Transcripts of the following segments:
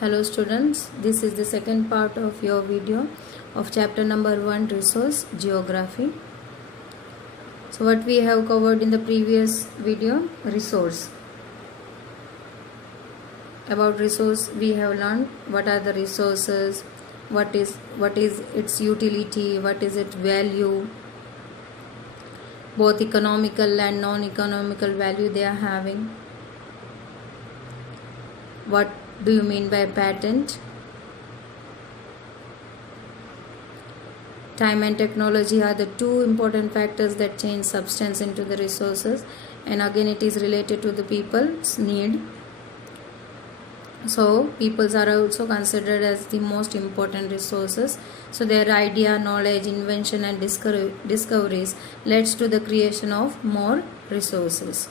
Hello students, this is the second part of your video of chapter number 1, Resource Geography. So what we have covered in the previous video, resource. About resource we have learned what are the resources, what is its utility, what is its value, both economical and non-economical value they are having. What do you mean by patent? Time and technology are the two important factors that change substance into the resources, and again it is related to the people's need. So peoples are also considered as the most important resources. So their idea, knowledge, invention and discoveries leads to the creation of more resources.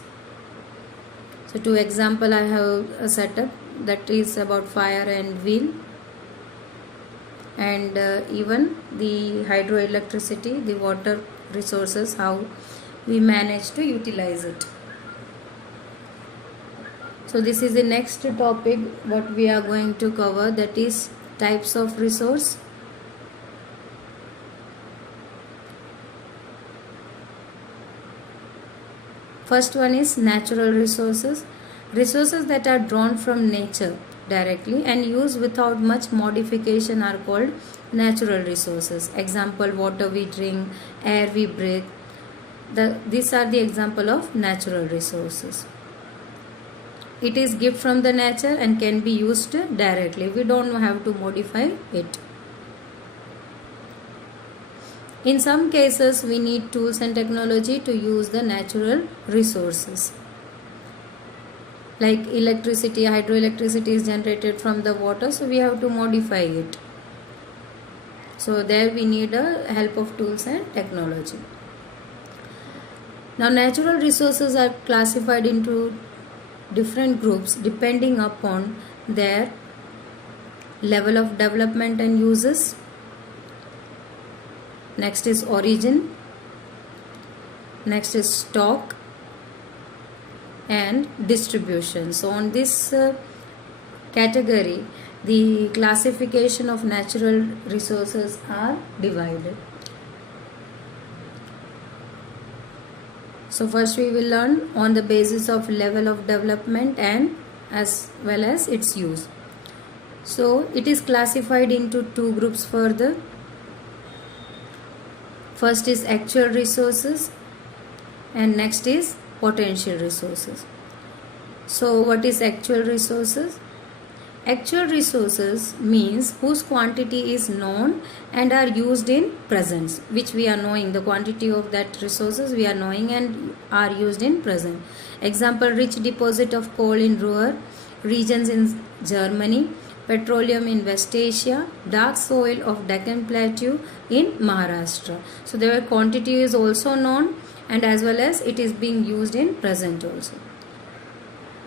So two example I have a setup that is about fire and wheel, and even the hydroelectricity, the water resources, how we manage to utilize it. So this is the next topic what we are going to cover, that is types of resource. First one is natural resources. Resources that are drawn from nature directly and used without much modification are called natural resources. Example, water we drink, air we breathe. These are the example of natural resources. It is gift from the nature and can be used directly. We don't have to modify it. In some cases, we need tools and technology to use the natural resources. Like electricity, hydroelectricity is generated from the water, so we have to modify it. So there we need a help of tools and technology. Now natural resources are classified into different groups depending upon their level of development and uses. Next is origin, next is stock and distribution. So on this category, the classification of natural resources are divided. So first we will learn on the basis of level of development and as well as its use. So it is classified into two groups further. First is actual resources and next is potential resources. So what is actual resources? Actual resources means whose quantity is known and are used in present, which we are knowing the quantity of that resources we are knowing and are used in present. Example, rich deposit of coal in Ruhr regions in Germany, petroleum in West Asia, dark soil of Deccan Plateau in Maharashtra. So their quantity is also known and as well as it is being used in present also.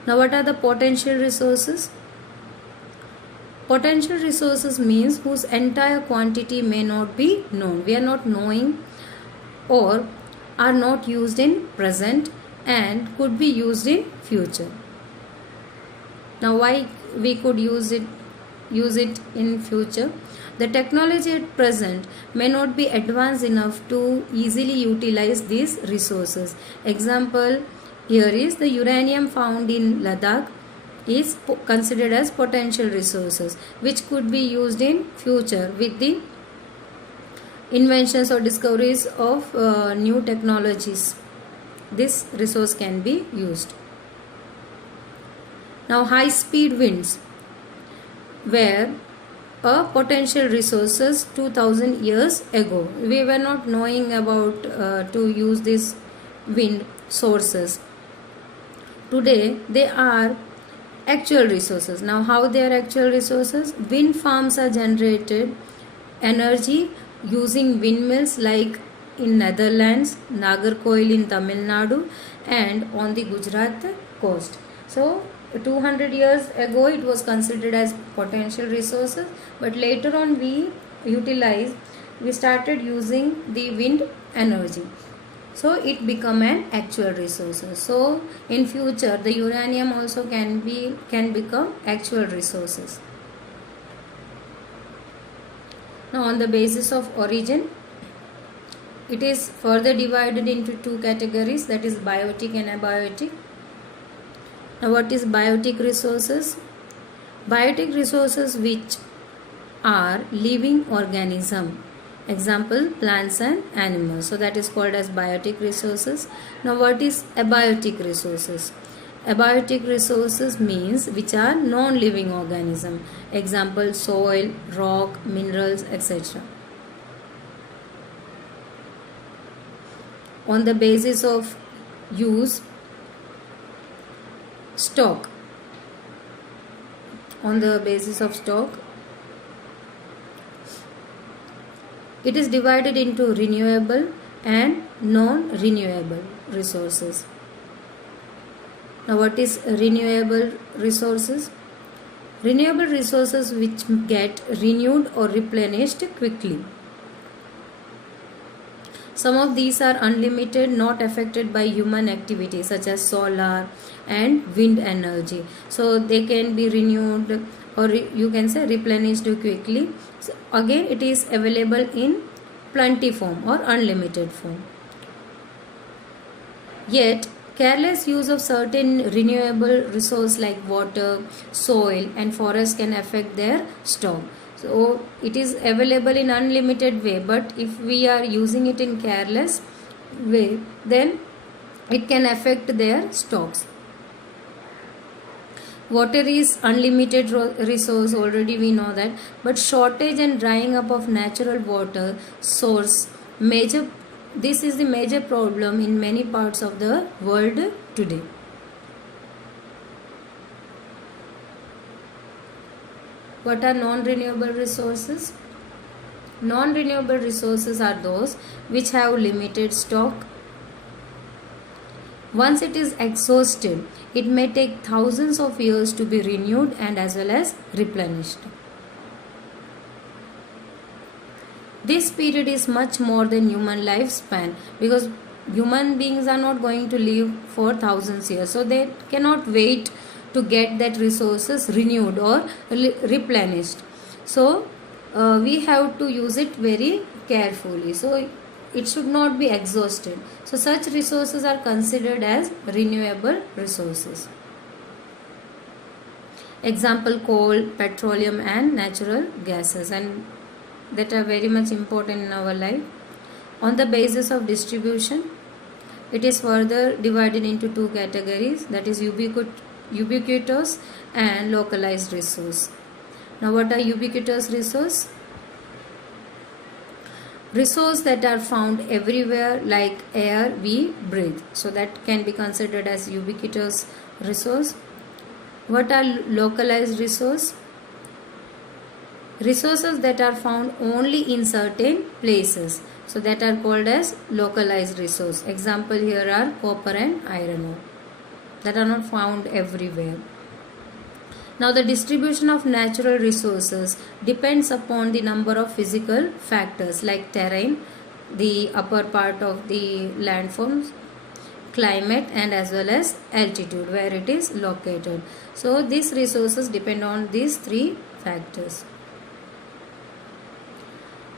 Now what are the potential resources? Potential resources means whose entire quantity may not be known. We are not knowing or are not used in present and could be used in future. Now why we could use it in future? The technology at present may not be advanced enough to easily utilize these resources. Example, here is the uranium found in Ladakh is considered as potential resources which could be used in future with the inventions or discoveries of new technologies. This resource can be used. Now high speed winds were a potential resources 2000 years ago. We were not knowing about to use these wind sources. Today they are actual resources. Now how they are actual resources? Wind farms are generated energy using windmills like in Netherlands, Nagarcoil in Tamil Nadu and on the Gujarat coast. So 200 years ago it was considered as potential resources, but later on we started using the wind energy. So it become an actual resource. So in future the uranium also can become actual resources. Now on the basis of origin, it is further divided into two categories, that is biotic and abiotic. Now what is biotic resources? Biotic resources which are living organism. Example, plants and animals. So that is called as biotic resources. Now what is abiotic resources? Abiotic resources means which are non-living organism. Example, soil, rock, minerals, etc. On the basis of use, stock. On the basis of stock, it is divided into renewable and non-renewable resources. Now what is renewable resources? Renewable resources which get renewed or replenished quickly. Some of these are unlimited, not affected by human activity, such as solar and wind energy. So they can be renewed, or you can say replenished quickly. So again, it is available in plenty form or unlimited form. Yet careless use of certain renewable resource like water, soil and forest can affect their stock. So it is available in unlimited way, but if we are using it in careless way, then it can affect their stocks. Water is unlimited resource, already we know that, but shortage and drying up of natural water source, this is the major problem in many parts of the world today. What are non-renewable resources? Non-renewable resources are those which have limited stock. Once it is exhausted, it may take thousands of years to be renewed and as well as replenished. This period is much more than human lifespan, because human beings are not going to live for thousands of years, so they cannot wait to get that resources renewed or replenished. So we have to use it very carefully, so it should not be exhausted. So such resources are considered as renewable resources. Example, coal, petroleum and natural gases, and that are very much important in our life. On the basis of distribution, it is further divided into two categories, that is ubiquitous and localized resource. Now what are ubiquitous resource? Resource that are found everywhere, like air we breathe, so that can be considered as ubiquitous resource. What are localized resource? Resources that are found only in certain places, so that are called as localized resource. Example here are copper and iron ore, that are not found everywhere. Now the distribution of natural resources depends upon the number of physical factors like terrain, the upper part of the landforms, climate and as well as altitude where it is located. So these resources depend on these three factors.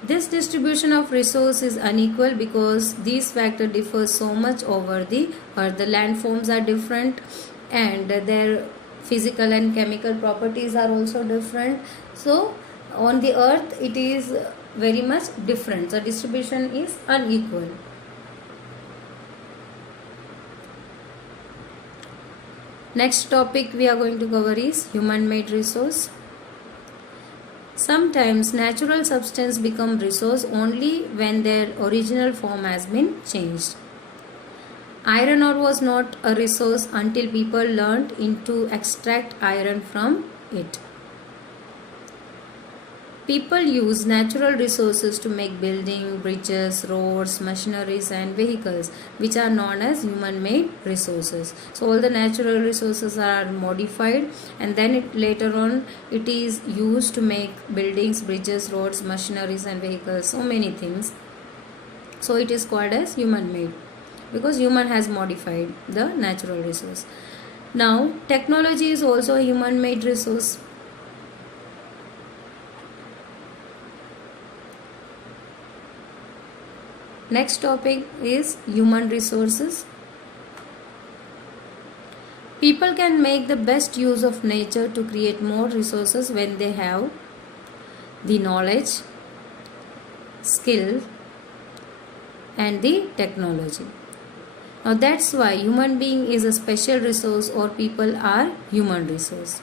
This distribution of resource is unequal because these factors differ so much over the earth. The landforms are different and their physical and chemical properties are also different. So on the earth it is very much different. The distribution is unequal. Next topic we are going to cover is human-made resource. Sometimes natural substance become resource only when their original form has been changed. Iron ore was not a resource until people learned to extract iron from it. People use natural resources to make buildings, bridges, roads, machineries and vehicles, which are known as human-made resources. So all the natural resources are modified and then later on it is used to make buildings, bridges, roads, machineries and vehicles, so many things. So it is called as human-made because human has modified the natural resource. Now technology is also a human-made resource. Next topic is human resources. People can make the best use of nature to create more resources when they have the knowledge, skill, and the technology. Now that's why human being is a special resource, or people are human resource.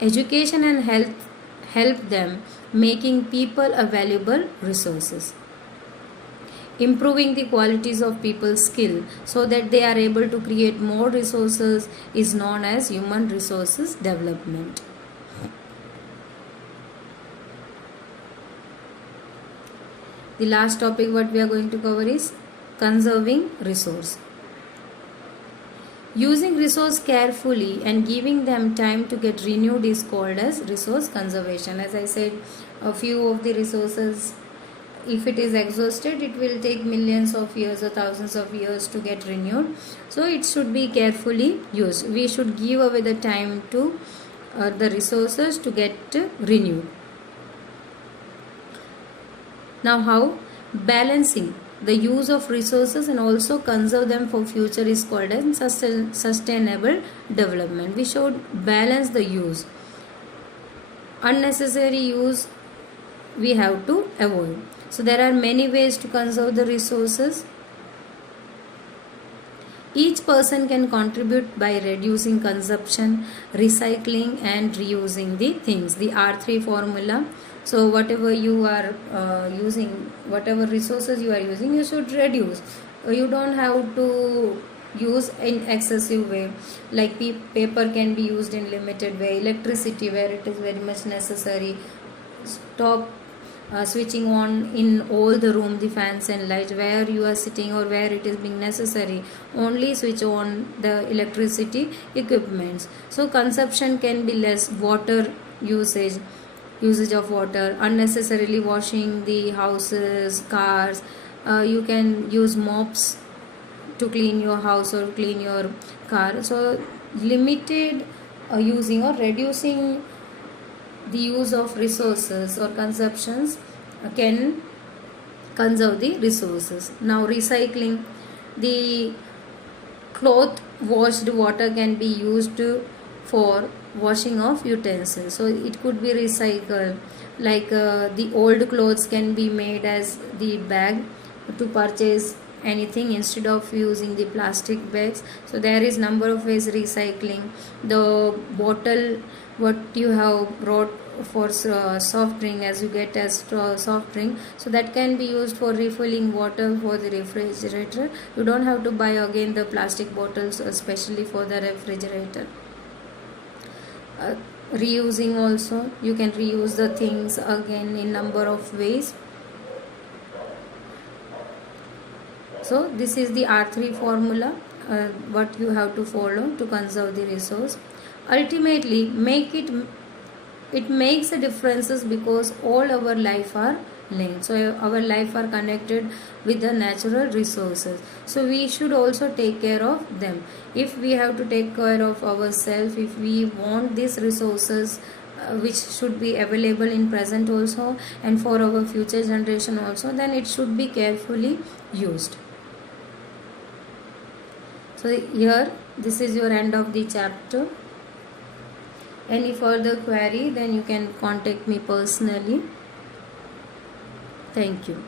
Education and health help them, making people a valuable resources. Improving the qualities of people's skill so that they are able to create more resources is known as human resources development. The last topic what we are going to cover is conserving resource. Using resource carefully and giving them time to get renewed is called as resource conservation. As I said, a few of the resources, if it is exhausted, it will take millions of years or thousands of years to get renewed. So it should be carefully used. We should give away the time to the resources to get renewed. Now how? Balancing the use of resources and also conserve them for future is called as sustainable development. We should balance the use. Unnecessary use we have to avoid. So there are many ways to conserve the resources. Each person can contribute by reducing consumption, recycling and reusing the things. The R3 formula. So whatever you are using, whatever resources you are using, you should reduce. You don't have to use in excessive way. Like paper can be used in limited way. Electricity where it is very much necessary. Stop switching on in all the room the fans and lights. Where you are sitting or where it is being necessary, only switch on the electricity equipments. So consumption can be less. Water usage of water, unnecessarily washing the houses, cars. You can use mops to clean your house or clean your car. So limited using or reducing the use of resources or consumptions can conserve the resources. Now recycling, the cloth washed water can be used for washing of utensils, so it could be recycled. Like the old clothes can be made as the bag to purchase anything instead of using the plastic bags. So there is number of ways recycling. The bottle what you have brought for soft drink, as you get as soft drink, so that can be used for refilling water for the refrigerator. You don't have to buy again the plastic bottles especially for the refrigerator. Reusing also, you can reuse the things again in number of ways. So this is the R3 formula, what you have to follow to conserve the resource. Ultimately it makes a differences because all our life are linked. So our life are connected with the natural resources, so we should also take care of them. If we have to take care of ourselves, if we want these resources which should be available in present also and for our future generation also, then it should be carefully used. So here this is your end of the chapter. Any further query, then you can contact me personally. Thank you.